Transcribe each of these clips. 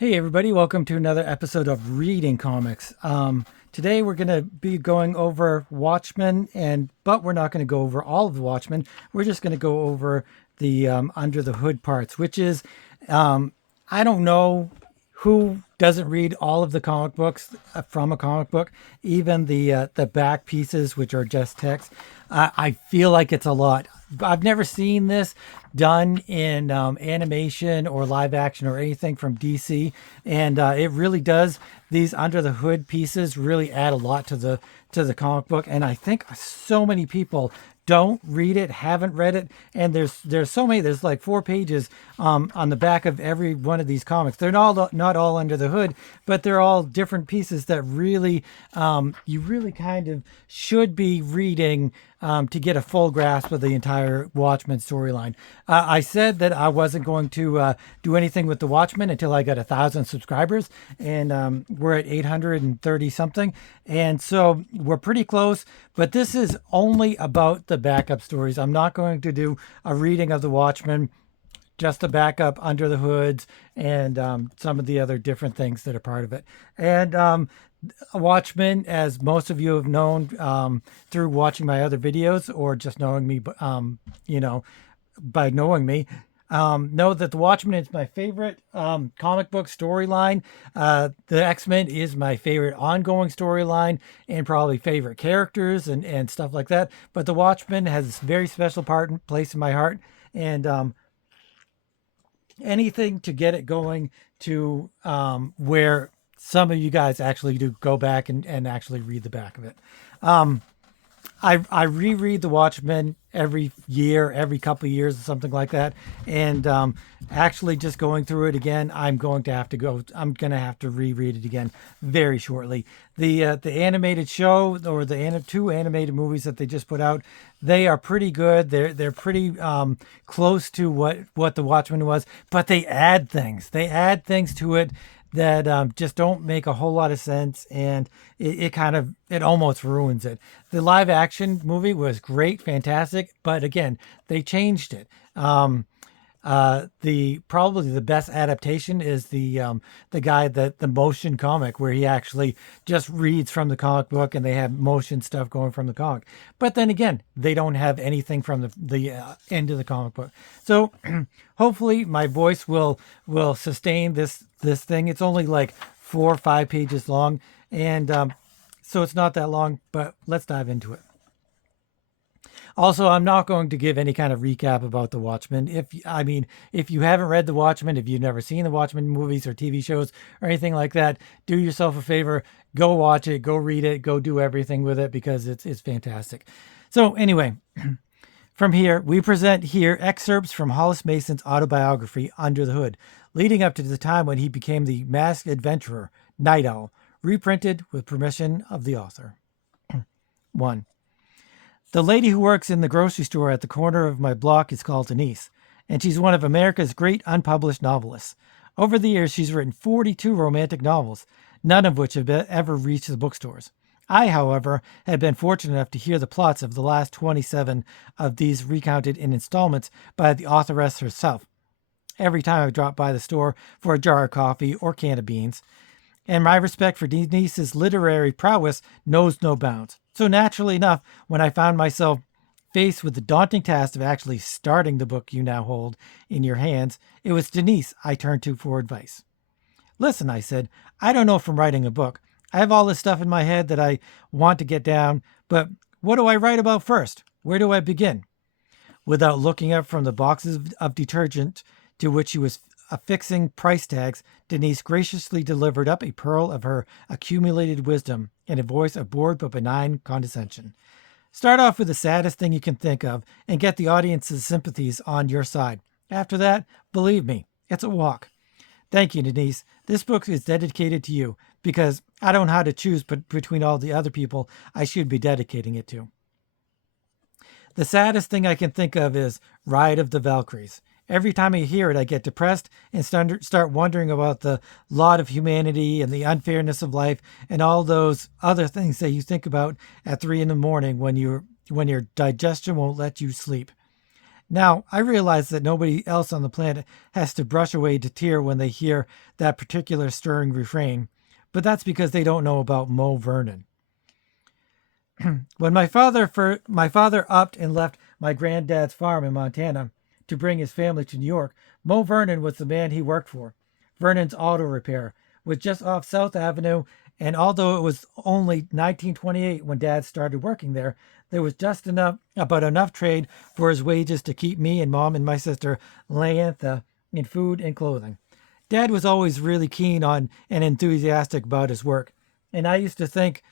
Hey everybody, welcome to another episode of Reading Comics. Today we're going to be going over Watchmen, but we're not going to go over all of the Watchmen. We're just going to go over the under the hood parts, which is I don't know who doesn't read all of the comic books from a comic book, even the back pieces, which are just text. I feel like it's a lot. I've never seen this done in animation or live action or anything from DC, and it really does. These under the hood pieces really add a lot to the comic book, and I think so many people don't read it, haven't read it, and there's so many. There's like 4 pages on the back of every one of these comics. They're not all under the hood, but they're all different pieces that really you really kind of should be reading to get a full grasp of the entire Watchmen storyline. I said that I wasn't going to do anything with the Watchmen until I got 1,000 subscribers, and we're at 830 something, and so we're pretty close. But this is only about the backup stories. I'm not going to do a reading of the Watchmen, just the backup under the hoods and some of the other different things that are part of it. And Watchmen, as most of you have known through watching my other videos or just knowing me, by knowing me, know that the Watchmen is my favorite comic book storyline. The X-Men is my favorite ongoing storyline and probably favorite characters and stuff like that. But the Watchmen has a very special place in my heart. And anything to get it going to where some of you guys actually do go back and actually read the back of it. I reread the Watchmen every year, every couple of years, or something like that. And actually, just going through it again, I'm going to have to reread it again very shortly. The animated show or the two animated movies that they just put out, they are pretty good. They're pretty close to what the Watchmen was, but they add things. They add things to it that just don't make a whole lot of sense, and it almost ruins it. The live action movie was great, fantastic, but again, they changed it. The probably the best adaptation is the guy that the motion comic where he actually just reads from the comic book and they have motion stuff going from the comic. But then again, they don't have anything from the end of the comic book. So hopefully my voice will sustain this thing. It's only like 4 or 5 pages long, and so it's not that long. But let's dive into it. Also, I'm not going to give any kind of recap about The Watchmen. If you haven't read The Watchmen, if you've never seen The Watchmen movies or TV shows or anything like that, do yourself a favor, go watch it, go read it, go do everything with it because it's fantastic. So anyway, from here, we present here excerpts from Hollis Mason's autobiography, Under the Hood, leading up to the time when he became the masked adventurer, Night Owl, reprinted with permission of the author. 1. The lady who works in the grocery store at the corner of my block is called Denise, and she's one of America's great unpublished novelists. Over the years, she's written 42 romantic novels, none of which have ever reached the bookstores. I, however, had been fortunate enough to hear the plots of the last 27 of these recounted in installments by the authoress herself every time I dropped by the store for a jar of coffee or can of beans. And my respect for Denise's literary prowess knows no bounds. So naturally enough, when I found myself faced with the daunting task of actually starting the book you now hold in your hands, it was Denise I turned to for advice. Listen, I said, I don't know if I'm writing a book. I have all this stuff in my head that I want to get down, but what do I write about first? Where do I begin? Without looking up from the boxes of detergent to which she was affixing price tags, Denise graciously delivered up a pearl of her accumulated wisdom in a voice of bored but benign condescension. Start off with the saddest thing you can think of and get the audience's sympathies on your side. After that, believe me, it's a walk. Thank you, Denise. This book is dedicated to you because I don't know how to choose between all the other people I should be dedicating it to. The saddest thing I can think of is Ride of the Valkyries. Every time I hear it, I get depressed and start wondering about the lot of humanity and the unfairness of life and all those other things that you think about at 3 a.m. when your digestion won't let you sleep. Now, I realize that nobody else on the planet has to brush away a tear when they hear that particular stirring refrain, but that's because they don't know about Mo Vernon. When my father upped and left my granddad's farm in Montana to bring his family to New York, Mo Vernon was the man he worked for. Vernon's Auto Repair was just off South Avenue, and although it was only 1928 when Dad started working there, there was just enough trade for his wages to keep me and Mom and my sister Leantha in food and clothing. Dad was always really keen on and enthusiastic about his work, and I used to think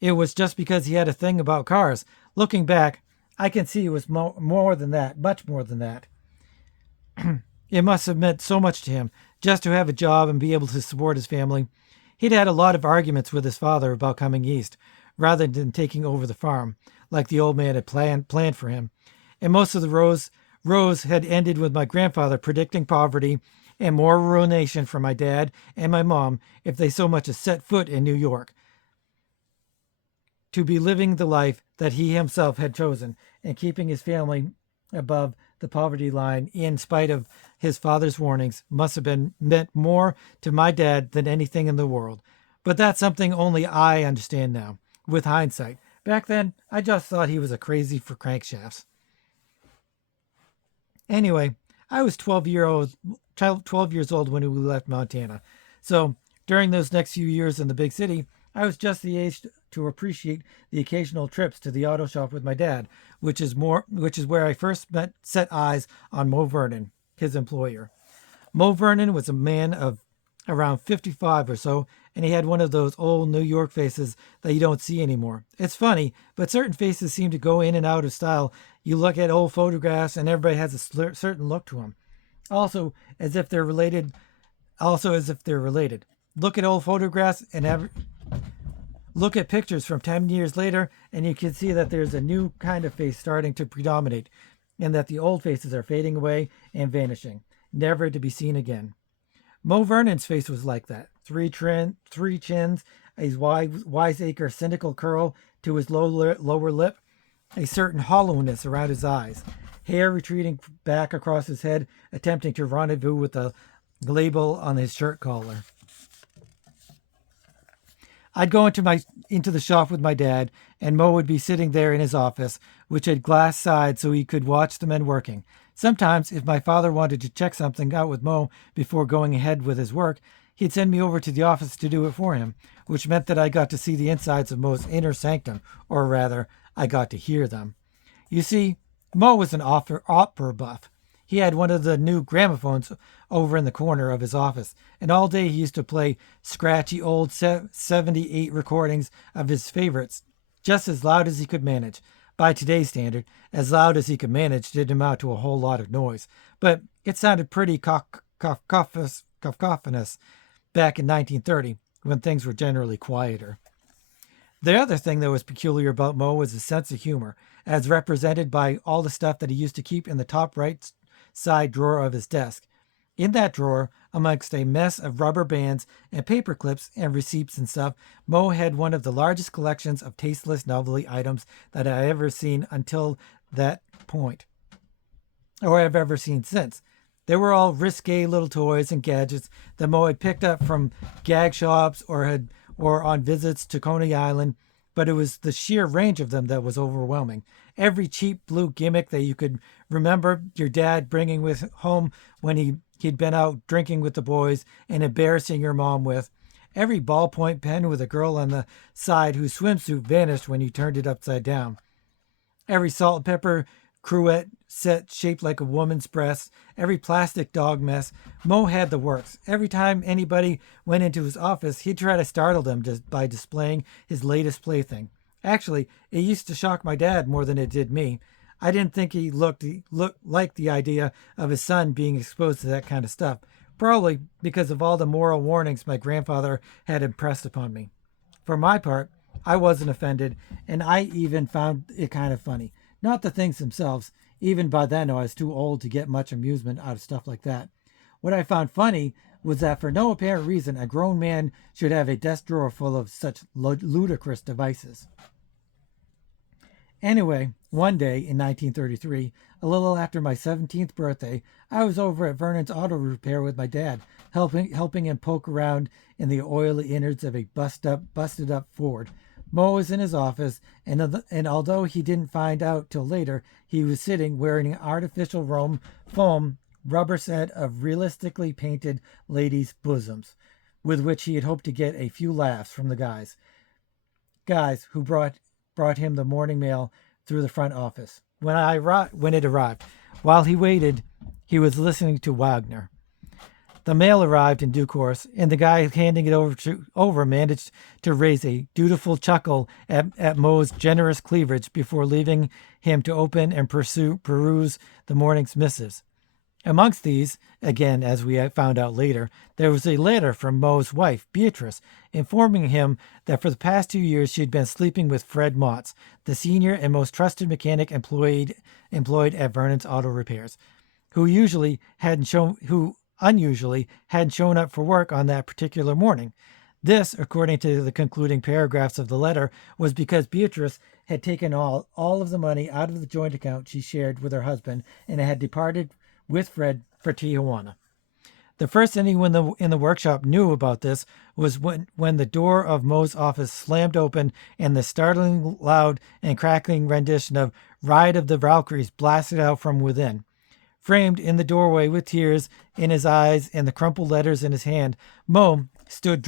it was just because he had a thing about cars. Looking back, I can see it was more than that, much more than that. It must have meant so much to him just to have a job and be able to support his family. He'd had a lot of arguments with his father about coming east, rather than taking over the farm, like the old man had planned for him. And most of the rows had ended with my grandfather predicting poverty and more ruination for my dad and my mom if they so much as set foot in New York, to be living the life that he himself had chosen and keeping his family above the poverty line in spite of his father's warnings must have been meant more to my dad than anything in the world. But that's something only I understand now, with hindsight. Back then, I just thought he was a crazy for crankshafts. Anyway, I was 12 years old when we left Montana. So during those next few years in the big city, I was just the age to appreciate the occasional trips to the auto shop with my dad, which is where I first set eyes on Mo Vernon, his employer. Mo Vernon was a man of around 55 or so, and he had one of those old New York faces that you don't see anymore. It's funny, but certain faces seem to go in and out of style. You look at old photographs, and everybody has a certain look to them. Also, as if they're related. Look at old photographs and look at pictures from 10 years later, and you can see that there's a new kind of face starting to predominate, and that the old faces are fading away and vanishing, never to be seen again. Mo Vernon's face was like that. Three chins, a wiseacre cynical curl to his lower lip, a certain hollowness around his eyes, hair retreating back across his head, attempting to rendezvous with the label on his shirt collar. I'd go into the shop with my dad, and Mo would be sitting there in his office, which had glass sides so he could watch the men working. Sometimes, if my father wanted to check something out with Mo before going ahead with his work, he'd send me over to the office to do it for him, which meant that I got to see the insides of Mo's inner sanctum, or rather, I got to hear them. You see, Mo was an opera buff. He had one of the new gramophones over in the corner of his office, and all day he used to play scratchy old 78 recordings of his favorites, just as loud as he could manage. By today's standard, as loud as he could manage didn't amount to a whole lot of noise, but it sounded pretty cacophonous back in 1930, when things were generally quieter. The other thing that was peculiar about Mo was his sense of humor, as represented by all the stuff that he used to keep in the top right side drawer of his desk. In that drawer, amongst a mess of rubber bands and paper clips and receipts and stuff, Mo had one of the largest collections of tasteless novelty items that I ever seen until that point, or I've ever seen since. They were all risque little toys and gadgets that Mo had picked up from gag shops or on visits to Coney Island, but it was the sheer range of them that was overwhelming. Every cheap blue gimmick that you could remember your dad bringing with home when he'd been out drinking with the boys and embarrassing your mom with. Every ballpoint pen with a girl on the side whose swimsuit vanished when you turned it upside down. Every salt and pepper cruet set shaped like a woman's breast, every plastic dog mess. Mo had the works. Every time anybody went into his office, he'd try to startle them just by displaying his latest plaything. Actually, it used to shock my dad more than it did me. I didn't think he looked like the idea of his son being exposed to that kind of stuff, probably because of all the moral warnings my grandfather had impressed upon me. For my part, I wasn't offended, and I even found it kind of funny. Not the things themselves. Even by then, I was too old to get much amusement out of stuff like that. What I found funny was that for no apparent reason, a grown man should have a desk drawer full of such ludicrous devices. Anyway, one day in 1933, a little after my 17th birthday, I was over at Vernon's auto repair with my dad, helping him poke around in the oily innards of a busted up Ford. Mo was in his office, and although he didn't find out till later, he was sitting wearing an artificial foam rubber set of realistically painted ladies' bosoms, with which he had hoped to get a few laughs from the guys who brought him the morning mail through the front office. When it arrived, while he waited, he was listening to Wagner. The mail arrived in due course, and the guy handing it over managed to raise a dutiful chuckle at Moe's generous cleavage before leaving him to open and peruse the morning's missives. Amongst these, again, as we found out later, there was a letter from Moe's wife, Beatrice, informing him that for the past 2 years she had been sleeping with Fred Motts, the senior and most trusted mechanic employed at Vernon's Auto Repairs, who unusually hadn't shown up for work on that particular morning. This, according to the concluding paragraphs of the letter, was because Beatrice had taken all of the money out of the joint account she shared with her husband and had departed with Fred for Tijuana. The first anyone in the workshop knew about this was when the door of Moe's office slammed open and the startling, loud, and crackling rendition of Ride of the Valkyries blasted out from within. Framed in the doorway with tears in his eyes and the crumpled letters in his hand, Moe stood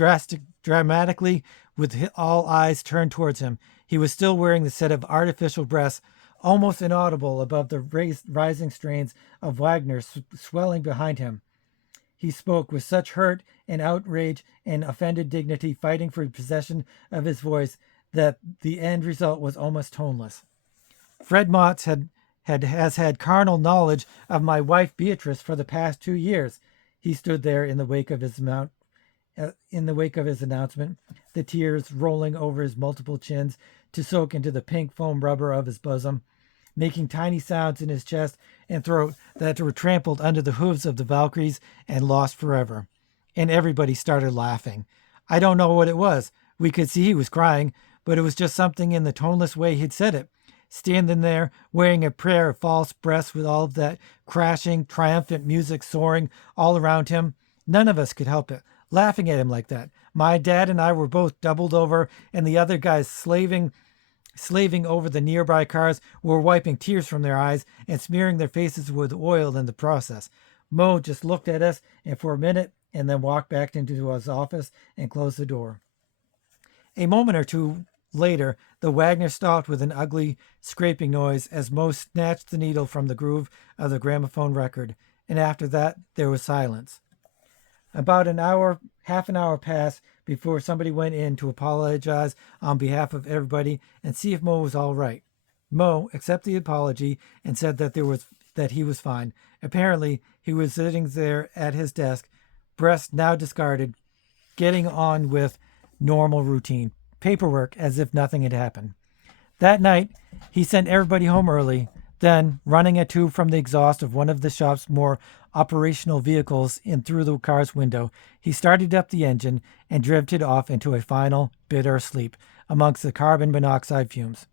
dramatically with all eyes turned towards him. He was still wearing the set of artificial breasts, almost inaudible above the rising strains of Wagner swelling behind him. He spoke with such hurt and outrage and offended dignity fighting for possession of his voice that the end result was almost toneless. Fred Motts has had carnal knowledge of my wife Beatrice for the past 2 years. He stood there in the wake of his announcement, the tears rolling over his multiple chins to soak into the pink foam rubber of his bosom, making tiny sounds in his chest and throat that were trampled under the hooves of the Valkyries and lost forever. And everybody started laughing. I don't know what it was. We could see he was crying, but it was just something in the toneless way he'd said it. Standing there, wearing a pair of false breasts with all of that crashing, triumphant music soaring all around him. None of us could help it, laughing at him like that. My dad and I were both doubled over, and the other guys slaving over the nearby cars were wiping tears from their eyes and smearing their faces with oil in the process. Mo just looked at us and for a minute and then walked back into his office and closed the door. A moment or two later, the Wagner stopped with an ugly scraping noise as Mo snatched the needle from the groove of the gramophone record, and after that there was silence. About half an hour passed before somebody went in to apologize on behalf of everybody and see if Mo was all right. Mo accepted the apology and said that he was fine. Apparently, he was sitting there at his desk, breast now discarded, getting on with normal routine paperwork as if nothing had happened. That night, he sent everybody home early. Then, running a tube from the exhaust of one of the shop's more operational vehicles in through the car's window, he started up the engine and drifted off into a final, bitter sleep amongst the carbon monoxide fumes.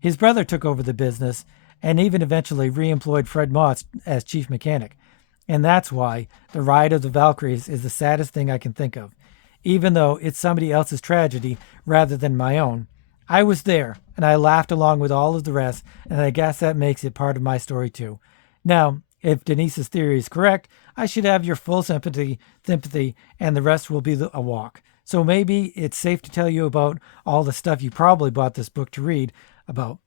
His brother took over the business and even eventually re-employed Fred Motts as chief mechanic. And that's why the Ride of the Valkyries is the saddest thing I can think of. Even though it's somebody else's tragedy rather than my own. I was there, and I laughed along with all of the rest, and I guess that makes it part of my story too. Now, if Denise's theory is correct, I should have your full sympathy, and the rest will be a walk. So maybe it's safe to tell you about all the stuff you probably bought this book to read about.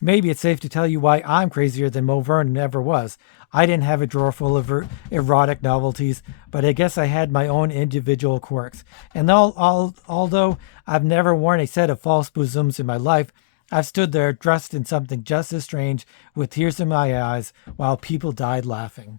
Maybe it's safe to tell you why I'm crazier than Mo Vernon ever was. I didn't have a drawer full of erotic novelties, but I guess I had my own individual quirks. And although I've never worn a set of false bosoms in my life, I've stood there dressed in something just as strange, with tears in my eyes, while people died laughing.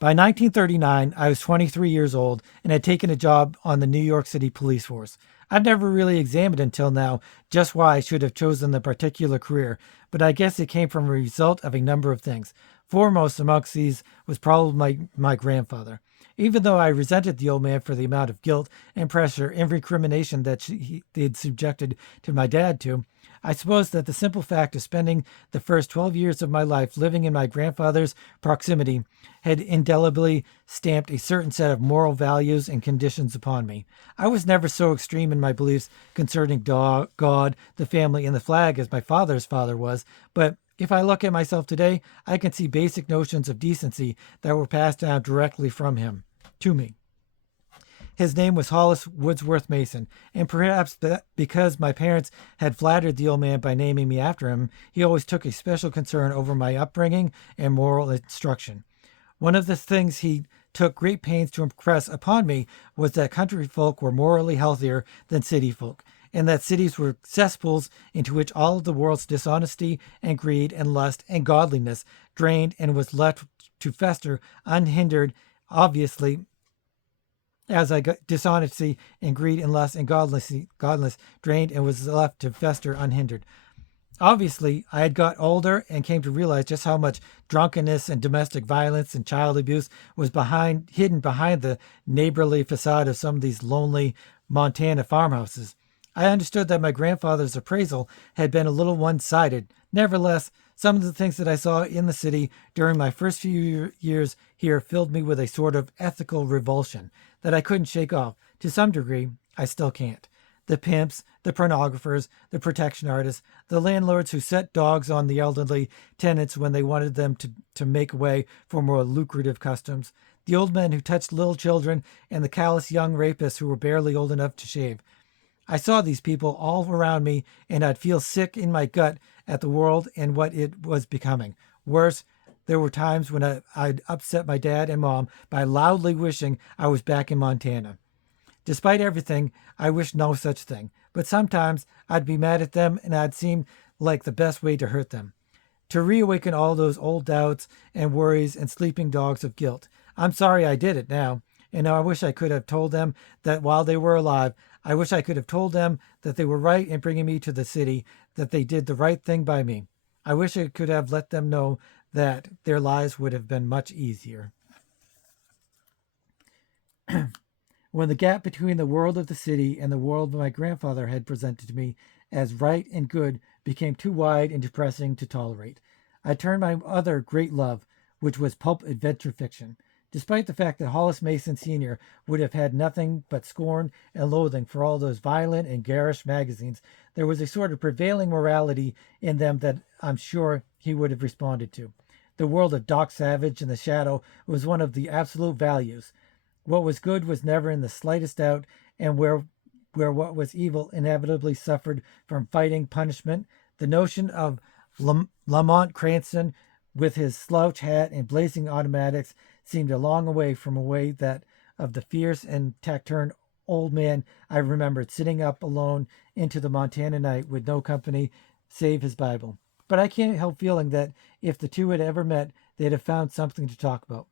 By 1939, I was 23 years old and had taken a job on the New York City police force. I've never really examined until now just why I should have chosen the particular career, but I guess it came from a result of a number of things. Foremost amongst these was probably my grandfather. Even though I resented the old man for the amount of guilt and pressure and recrimination that they'd subjected to my dad to, I suppose that the simple fact of spending the first 12 years of my life living in my grandfather's proximity had indelibly stamped a certain set of moral values and conditions upon me. I was never so extreme in my beliefs concerning God, the family, and the flag as my father's father was, but if I look at myself today, I can see basic notions of decency that were passed down directly from him to me. His name was Hollis Wordsworth Mason, and perhaps because my parents had flattered the old man by naming me after him, he always took a special concern over my upbringing and moral instruction. One of the things he took great pains to impress upon me was that country folk were morally healthier than city folk, and that cities were cesspools into which all of the world's dishonesty and greed and lust and godliness drained and was left to fester unhindered, obviously, as I got dishonesty and greed and lust and godliness drained and was left to fester unhindered. Obviously, I had got older and came to realize just how much drunkenness and domestic violence and child abuse was hidden behind the neighborly facade of some of these lonely Montana farmhouses. I understood that my grandfather's appraisal had been a little one-sided. Nevertheless, some of the things that I saw in the city during my first few years here filled me with a sort of ethical revulsion that I couldn't shake off. To some degree, I still can't. The pimps, the pornographers, the protection artists, the landlords who set dogs on the elderly tenants when they wanted them to make way for more lucrative customs, the old men who touched little children, and the callous young rapists who were barely old enough to shave. I saw these people all around me, and I'd feel sick in my gut at the world and what it was becoming. Worse, there were times when I'd upset my dad and mom by loudly wishing I was back in Montana. Despite everything, I wished no such thing, but sometimes I'd be mad at them and I'd seem like the best way to hurt them. To reawaken all those old doubts and worries and sleeping dogs of guilt. I'm sorry I did it now, and I wish I could have told them that while they were alive. I wish I could have told them that they were right in bringing me to the city, that they did the right thing by me. I wish I could have let them know that their lives would have been much easier. When the gap between the world of the city and the world my grandfather had presented to me as right and good became too wide and depressing to tolerate, I turned my other great love, which was pulp adventure fiction. Despite the fact that Hollis Mason Sr. would have had nothing but scorn and loathing for all those violent and garish magazines, there was a sort of prevailing morality in them that I'm sure he would have responded to. The world of Doc Savage and the Shadow was one of the absolute values. What was good was never in the slightest doubt, and where what was evil inevitably suffered from fighting punishment, the notion of Lamont Cranston with his slouch hat and blazing automatics seemed a long way from a way that of the fierce and taciturn old man I remembered sitting up alone into the Montana night with no company save his Bible. But I can't help feeling that if the two had ever met, they'd have found something to talk about.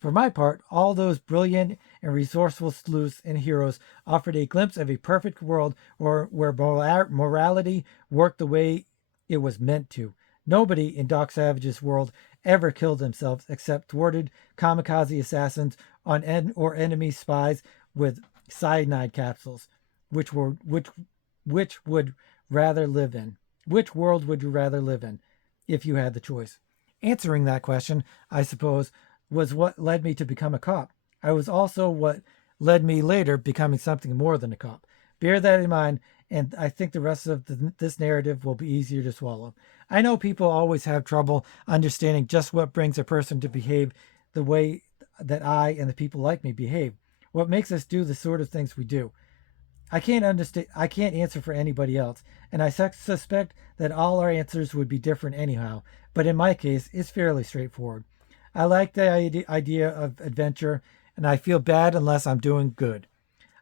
For my part, all those brilliant and resourceful sleuths and heroes offered a glimpse of a perfect world where morality worked the way it was meant to. Nobody in Doc Savage's world ever killed themselves except thwarted kamikaze assassins on enemy spies with cyanide capsules. Which would rather live in? Which world would you rather live in, if you had the choice? Answering that question, I suppose, was what led me to become a cop. I was also what led me later becoming something more than a cop. Bear that in mind, and I think the rest of this narrative will be easier to swallow. I know people always have trouble understanding just what brings a person to behave the way that I and the people like me behave. What makes us do the sort of things we do. I can't answer for anybody else, and I suspect that all our answers would be different anyhow, but in my case, it's fairly straightforward. I like the idea of adventure, and I feel bad unless I'm doing good.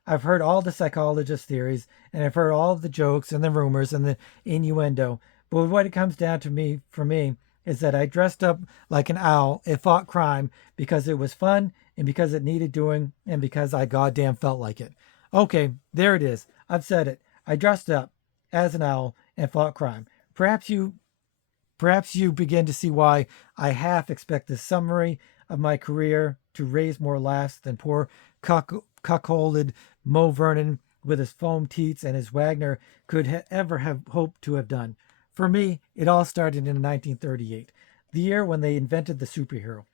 I've heard all the psychologist theories, and I've heard all the jokes and the rumors and the innuendo, but what it comes down to for me, is that I dressed up like an owl and fought crime because it was fun and because it needed doing and because I goddamn felt like it. Okay, there it is. I've said it. I dressed up as an owl and fought crime. Perhaps you Perhaps you begin to see why I half expect this summary of my career to raise more laughs than poor cuckolded Mo Vernon with his foam teats and his Wagner could ever have hoped to have done. For me, it all started in 1938, the year when they invented the superhero.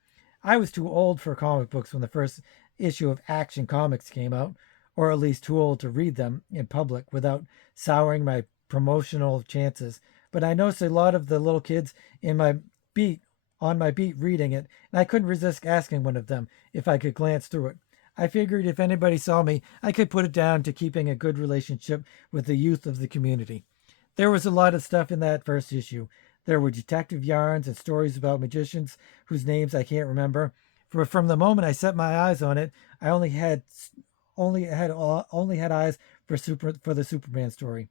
I was too old for comic books when the first issue of Action Comics came out, or at least too old to read them in public without souring my promotional chances. But I noticed a lot of the little kids in my beat on my beat reading it, and I couldn't resist asking one of them if I could glance through it. I figured if anybody saw me, I could put it down to keeping a good relationship with the youth of the community. There was a lot of stuff in that first issue. There were detective yarns and stories about magicians whose names I can't remember. For from the moment I set my eyes on it, I only had eyes for the Superman story.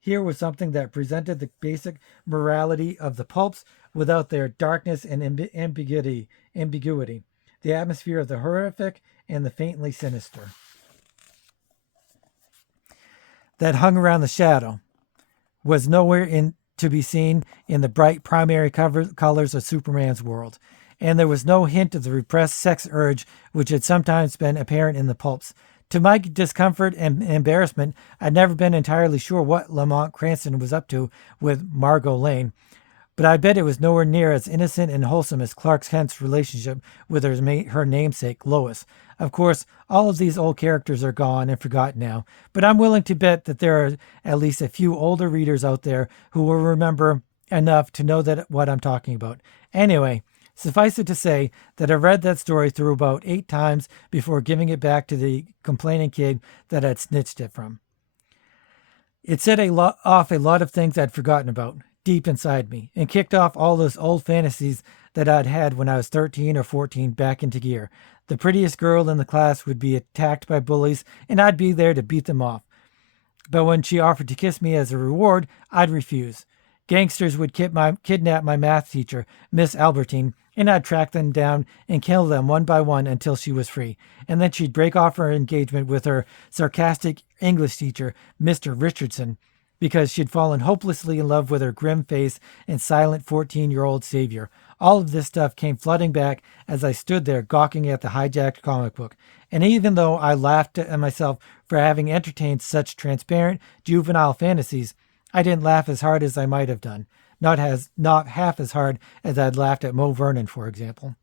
Here was something that presented the basic morality of the pulps without their darkness and ambiguity, the atmosphere of the horrific and the faintly sinister that hung around the shadow was nowhere to be seen in the bright primary colors of Superman's world, and there was no hint of the repressed sex urge which had sometimes been apparent in the pulps. To my discomfort and embarrassment, I'd never been entirely sure what Lamont Cranston was up to with Margot Lane, but I bet it was nowhere near as innocent and wholesome as Clark Kent's relationship with her namesake, Lois. Of course, all of these old characters are gone and forgotten now, but I'm willing to bet that there are at least a few older readers out there who will remember enough to know what I'm talking about. Anyway, suffice it to say that I read that story through about 8 times before giving it back to the complaining kid that I'd snitched it from. It set off a lot of things I'd forgotten about deep inside me and kicked off all those old fantasies that I'd had when I was 13 or 14 back into gear. The prettiest girl in the class would be attacked by bullies and I'd be there to beat them off. But when she offered to kiss me as a reward, I'd refuse. Gangsters would kidnap my math teacher, Miss Albertine, and I'd track them down and kill them one by one until she was free. And then she'd break off her engagement with her sarcastic English teacher, Mr. Richardson, because she'd fallen hopelessly in love with her grim face and silent 14-year-old savior. All of this stuff came flooding back as I stood there gawking at the hijacked comic book. And even though I laughed at myself for having entertained such transparent, juvenile fantasies, I didn't laugh as hard as I might have done. Not half as hard as I'd laughed at Mo Vernon, for example.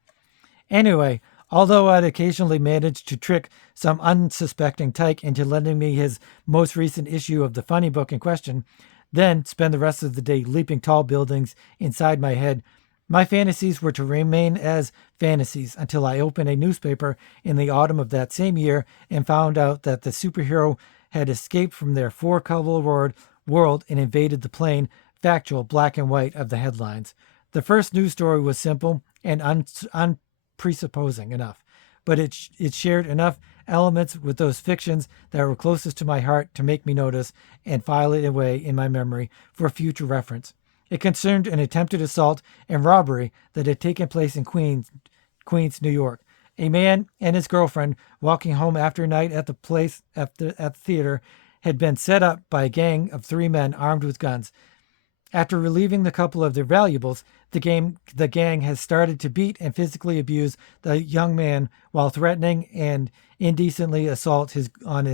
Anyway, although I'd occasionally managed to trick some unsuspecting tyke into lending me his most recent issue of the funny book in question, then spend the rest of the day leaping tall buildings inside my head, my fantasies were to remain as fantasies until I opened a newspaper in the autumn of that same year and found out that the superhero had escaped from their four-color world and invaded the plain, factual black and white of the headlines. The first news story was simple and unpresupposing enough, but it shared enough elements with those fictions that were closest to my heart to make me notice and file it away in my memory for future reference. It concerned an attempted assault and robbery that had taken place in Queens, New York. A man and his girlfriend walking home after a night at the theater had been set up by a gang of 3 men armed with guns. After relieving the couple of their valuables, the gang has started to beat and physically abuse the young man while threatening and indecently assault his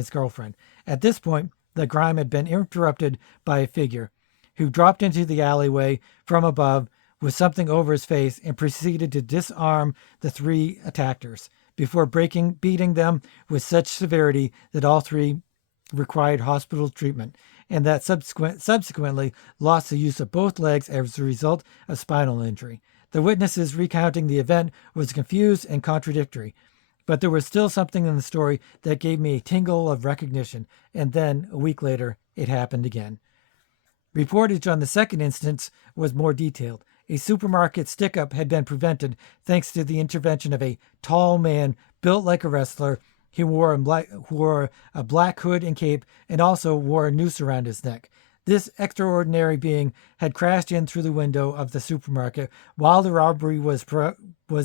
girlfriend. At this point, the crime had been interrupted by a figure who dropped into the alleyway from above with something over his face and proceeded to disarm the 3 attackers before beating them with such severity that all 3 required hospital treatment, and that subsequently lost the use of both legs as a result of spinal injury. The witnesses recounting the event was confused and contradictory, but there was still something in the story that gave me a tingle of recognition, and then, a week later, it happened again. Reportage on the second instance was more detailed. A supermarket stick-up had been prevented thanks to the intervention of a tall man built like a wrestler. He wore a black hood and cape and also wore a noose around his neck. This extraordinary being had crashed in through the window of the supermarket while the robbery was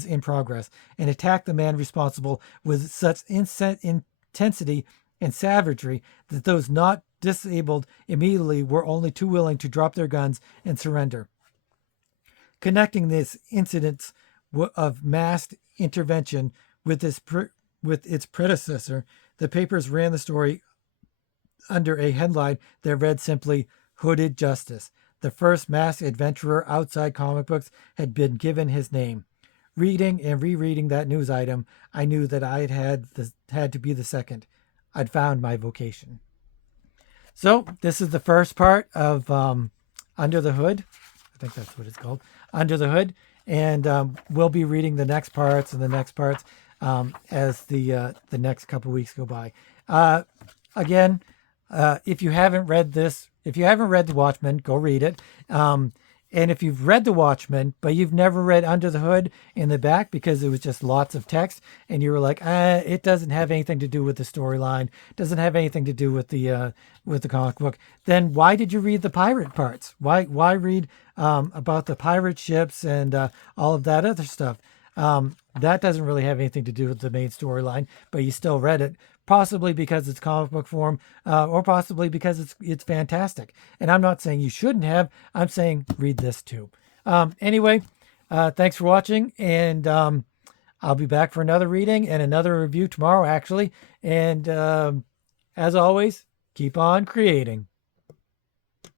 in progress and attacked the man responsible with such intensity and savagery that those not disabled immediately were only too willing to drop their guns and surrender. Connecting this incidents of mass intervention with with its predecessor, the papers ran the story under a headline that read simply "Hooded Justice." The first mass adventurer outside comic books had been given his name. Reading and rereading that news item, I knew that I had to be the second. I'd found my vocation. So this is the first part of Under the Hood. I think that's what it's called, Under the Hood, and we'll be reading the next parts and the next parts as the next couple weeks go by. Again, if you haven't read this, if you haven't read The Watchmen, go read it. And if you've read The Watchmen, but you've never read Under the Hood in the back because it was just lots of text, and you were like, it doesn't have anything to do with the storyline, doesn't have anything to do with the comic book, then why did you read the pirate parts? Why read about the pirate ships and all of that other stuff? That doesn't really have anything to do with the main storyline, but you still read it, possibly because it's comic book form, or possibly because it's fantastic. And I'm not saying you shouldn't have. I'm saying read this too. Anyway, thanks for watching, and I'll be back for another reading and another review tomorrow, actually. And as always, keep on creating.